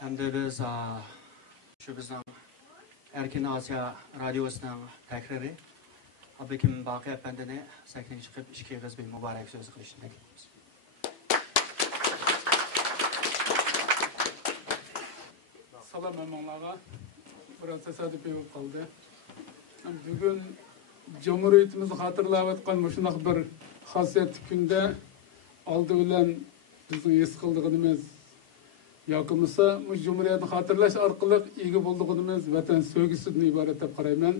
Hem de biz şu bizden Erkin Asya Radyosu'nun tekrarı Abikim Baki Efendi'ne sakın çıkıp işki kız bir mübarek söz kılışını bekliyoruz. Salam emanlağa biraz tesadüf yapıp kaldı. Bugün Cumhuriyetimizi hatırlayatkan şunaq bir hasiyetli günde aldı bilen bizning es qildiğimiz yakımısa bu Cumhuriyetni hatırlaş arqılıq ega bolduğumuz vatan söygüsüdün ibaret dep qarayman.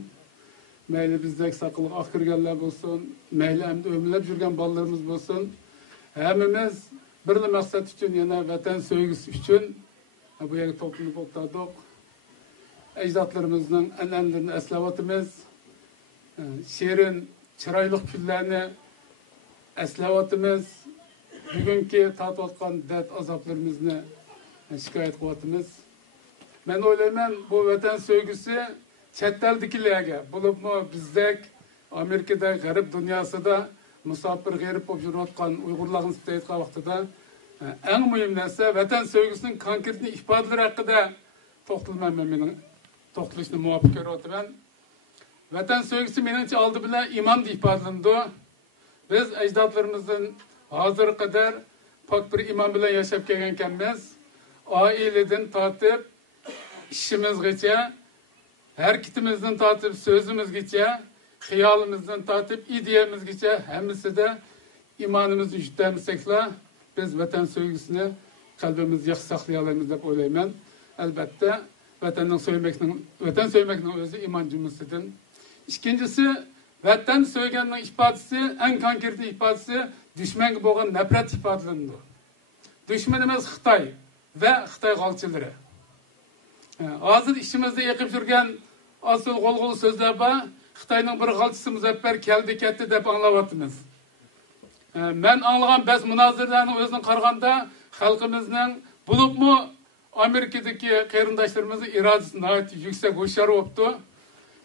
Meyli bizdek saqılıq aq kirgenler bolsun, meyli emdi ömürlep jürgen ballarımız bolsun. Hemimiz birli maqsad üçün yana vatan söygüsü üçün bu yerga toplanıp o'tirdik. Ecdatlarımızın an'analarini eslavatımız, şirin, çıraylık küllerini eslavatımız, bugünkü tatvatkan dert azaplarımızını şikayet kıvatımız. Ben oylayman bu vatan söygüsü chetteldikilerge, bulup mu bizdek, Amerika'da, garip dünyasında musafir garip olup yürüyotkan Uygurlarını tutayotgan vaqtida en mühim narsa vatan söygüsünün konkretli ifadeleri hakkında to'xtalman mening to'xtalishni muvofiq ko'ryapman. Vatan söygüsü menimcha oldi bilan iymon deb ifodalandi. Biz ajdodlarimizdan hozir qadar pok bir iymon bilan yashab kelgan ekanmiz. Oiladan tortib ishimizgacha, harakatimizdan tortib so'zimizgacha, xiyolimizdan tortib ideyamizgacha hammasida iymonimizni yutamsakla biz vatan söygüsünü qalbimizda yaxshi saqlay olamiz deb o'ylayman. Albatta vatan söymekning o'zi iymon jumlasidan. İkincisi vatan söyleganning ifodasi, en konkret ifodasi dushmanga bo'lgan nafrat ifodalandi. Dushmanimiz Xitoy ve Xitoy g'olchilari. Hozir ishimizda yiqib yurgan asıl g'olg'ul so'zlar bor. Xitoyning bir g'olchisi Muzaffar keldi ketdi deb anglayapmiz. Ben anlagan bas münazirlarning o'zini qaraganda xalqimizning bulupmu Amerika'daki qarindoshlarimizni irodasi nihoyat yuksak hushyor bo'libdi.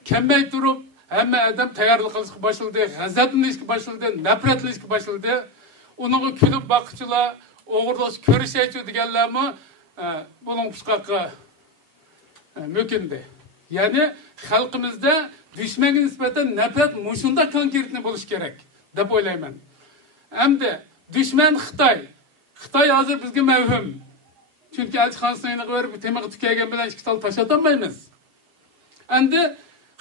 Kambay turib, hamma odam tayyorlik qilishga boshladi, g'azablanishga boshladi, nafratlanishga boshladi. Uningga kulib boquvchilar, o'g'irlash ko'rishaychi deganlarmi buning pushqaqqa mümkindi. Ya'ni xalqimizda dushmanga nisbatan nafrat mushunda konkretni bo'lish kerak deb o'ylayman. Hamda dushman Xitoy. Xitoy hozir bizga mavhum. Çünkü elçixonasini ko'rib temaga tukagan bilan ikki tal tashatolmaymiz. Endi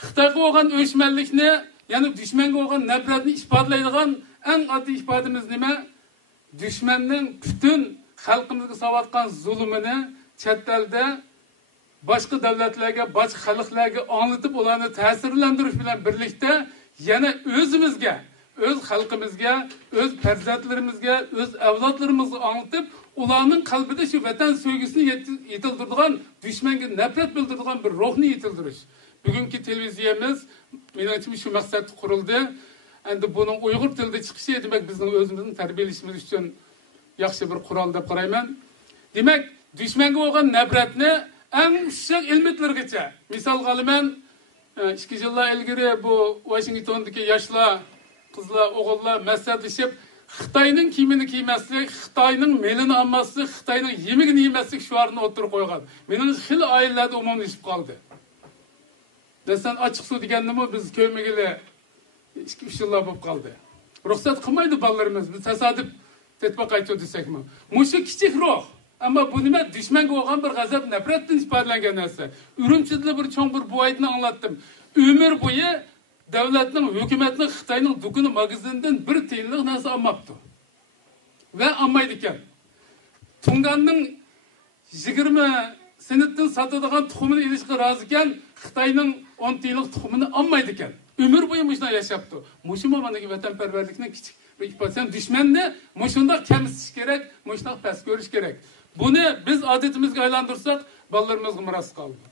Xitoyga bo'lgan o'chmanlikni, ya'ni dushmanga bo'lgan nafratni ifodalaydigan eng oddiy ifodamiz nima? Dushmanning butun xalqimizga solayotgan zulmini chet elda boshqa davlatlarga, boshqa xalqlarga anglatib ularni ta'sirlantirish bilan birlikda yana o'zimizga, o'z xalqimizga, o'z farzandlarimizga, o'z avlodlarimizga anglatib ularning qalbida shu vatan söygüsünü yetildirdigan, dushmanga nafrat bildirdigan bir ruhni yetildirish. Bugungi televiziyamiz menimcha shu maqsadda qurildi. Endi buning Uyg'ur tilida chiqishi demak bizning o'zimizning tarbiyalashimiz uchun yaxshi bir qurol deb qarayman. Demak, dushmanga bo'lgan nafratni eng ushoq ilmitlargacha, misol qalaman, 2 yillar ilgari bu Washingtondagi yoshlar, qizlar, o'g'illar maslahatlashib Xitoyning kiyimini kiymaslik, Xitoyning melini olmaslik, Xitoyning yemigini yemaslik shuarini o'tirib qo'ygan. Mening xil oilalarda umumlashib qoldi. Desam ochiq suv deganimi biz ko'magili 2-3 yillar bo'lib qoldi. Ruxsat qilmaydi bolalarimiz, biz tasodif tetpa qaytib desakmi. Mushu kichik ruh, ammo bu nima dushmanga bo'lgan bir g'azab, nafratdan ifodalangan narsa. Urumchida bir cho'ng bir buaytni anglatdim. Umr bo'yi davlatning, hukumatning Xitoyning dukuni magazindan bir tiyinlik narsa olmabdi. Va olmaydi ekan. Tunganning 20 senatdan sotadigan tuxumini ilishga rozi ekan, Xitoyning 10 tiyinlik tuxumini olmaydi ekan. Umr bo'yi mushunday yashapti. Mushuma managa vatanparvarlikning kichik bir ifodasi. Dushmanni mushunda kamsitish kerak, mushunda past ko'rish kerak. Buni biz odatimizga aylantirsak, bolalarimizga miros qoldi.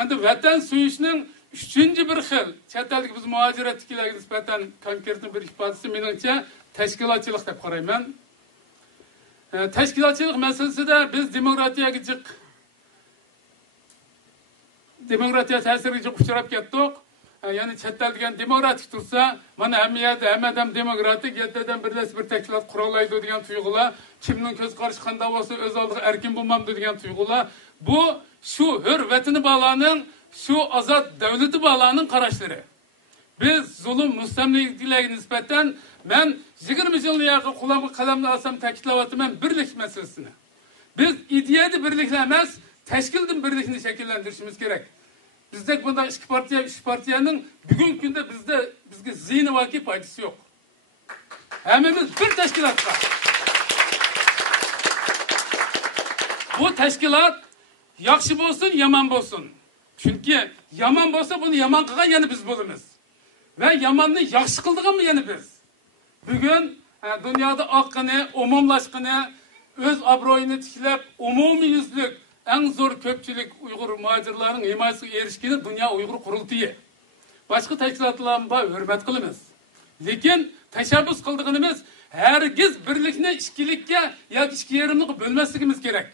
Endi vatan suyishning üçüncü bir xil, chet eldagi biz muhojiratdagilarga nisbatan konkret bir ifodasi menimcha tashkilotchilik deb qarayman. Tashkilotchilik masalasida biz demokratiya ta'siriga uchrab ketdik. yani chet el degan demokratik tursa, mana hamma yerda hammadan demokratik, yerdan birlashib bir tashkilot qurollaydi degan tuyg'ular, kimning ko'z qarashi qanday bo'lsa o'z oldiga erkin bo'lmamdi degan tuyg'ular, bu shu hur vatani bolaning, shu ozod davlati bolaning qarashlari. Biz zulm mustamlikalarga nisbatan men 20 yilni yaqin qo'limga qalamni olsam ta'kidlayapman birlik masalasini. Biz ideyada birliklar emas, tashkildan birlikni shakllantirishimiz kerak. Bizde bunda 2 partiya, 3 partiyanın bugün günde bizge zihni vaki faydası yok. Hemimiz bir teşkilatla. Bu teşkilat yakşı olsun, yaman olsun. Çünkü yaman olsa bunu yaman kılan yani biz bulumuz. Ve yamanını yakşı kıldığın mı yani biz? Bugün dünyada hakkını, umumlaşkını, öz abroyunu tiklep, umumi yüzlük, en zor köpçülük Uygur muhacirlerin himayesine erişkini Dünya Uygur Kurultayı. Başka teşkilatlarına hürmet kılımız. Lekin teşebbüs kıldığımız herkes birlikne işkilikke ya işki yerimlik bölmesligimiz gerek.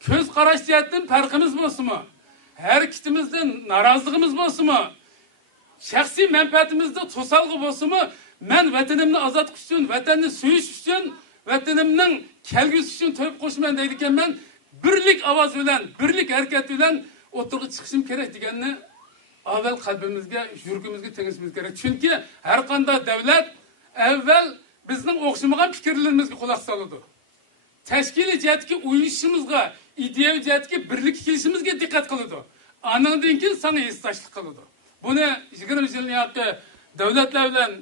Köz qaraş cihetten farkımız bolsun mu? Her kitimizden narazılığımız bolsun mu? Şahsi menfaatimizde tosalgı bolsun mu? Men vatanimni azat üçün, vatanni suyuş üçün, vatanimning kelgüsü üçün töp koşman deydiken men birlik avaz bilen, birlik hareket bilen oturga çıkışım gerek deganni avval qalbimizga, yuragimizga tengishimiz gerek. Çünkü her qanday devlet evvel bizning o'xshamagan fikrlarimizga quloq soladi. Tashkiliy jihatga uyushishimizga, ideyaviy jihatga birlik kelishimizga diqqat qiladi. Anandan keyin sana hissashlik qiladi. Buni 20 yilning yaqin davlatlar bilan,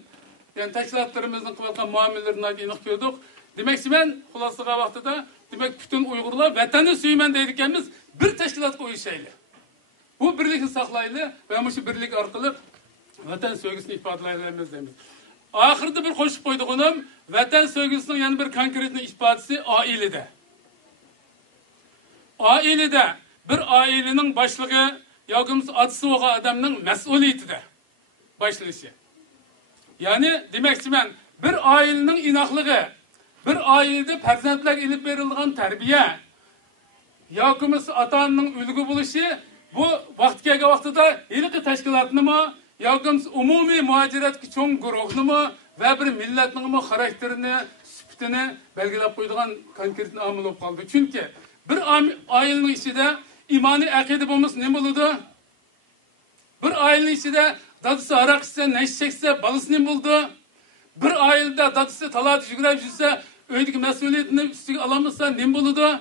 yani tashkilotlarimizning qilayotgan muomalalarini aniq ko'rdik. Demakchi men xulosaga vaqtida demek bütün Uygurlar vatanı suyman deydiganmiz bir teşkilatga uyushayli. Bu birlikni saqlayli ve bu birlik orqali vatan sevgisini ifodalaymiz deymiz. Ahirda bir qo'shib qo'ydiganim vatan sevgisining yana bir konkret ifodasi oilada. Oilada bir ailening boshlig'i yoki otasi bo'lgan odamning mas'uliyatida boshlanishi. Yani demakchi men bir ailening inoqligi, bir ailede farzandlarga ilib berilgan terbiye, yakımız atanın ülgü buluşu, bu vaqt kelgan vaqtida ilki tashkilotni mi, yakımız umumiy muhaciratki cho'ng guruhni mi ve bir millatning mi xarakterini, sifatini belgilab qo'ydigan konkret omil bo'lib qoldi. Chunki bir ailening ichida imoniy aqida bo'lmasa nima bo'ladi? Bir ailening ichida dadasi aroq ichsa, nesh cheksa, balasi nima bo'ldi? Bir ailede dadasi talat yugurib yursa, öydeki mesuliyetini üstüge alamazsa ne buludu?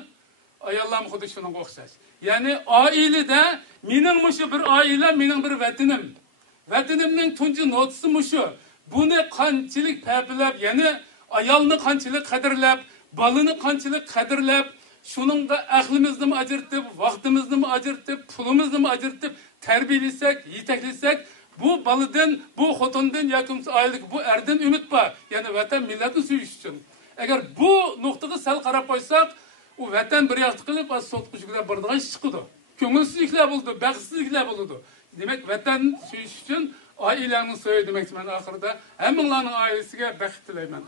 Ay Allah'ım kudu şunun koksaş. Yani ailede, minin muşu bir aile, minin bir vatinim. Vatinimnin tuncu notusu muşu. Bunu kançilik peplep, yani ayalını kançilik kadirlep, balını kançilik kadirlep, şunun da aklımızını mı acırtıp, vaktimizni mi acırtıp, pulumuzni mi acırtıp, terbiyeliysek, yitekliysek, bu balıdan, bu xotundan, yakımsı ailelik, bu erden ümit var. Yani vatan milletin suyuş için. Eğer bu noktada sel qarab qo'ysak, o vatan bir yoqda qilib, sotquchilar birdigan chiqdi. Ko'ngilsizliklar bo'ldi, baxtsizliklar bo'ldi. Demak, vatan suyish uchun oilaning so'yi demakchi men oxirida hammalarning oilasiga baxt tilayman.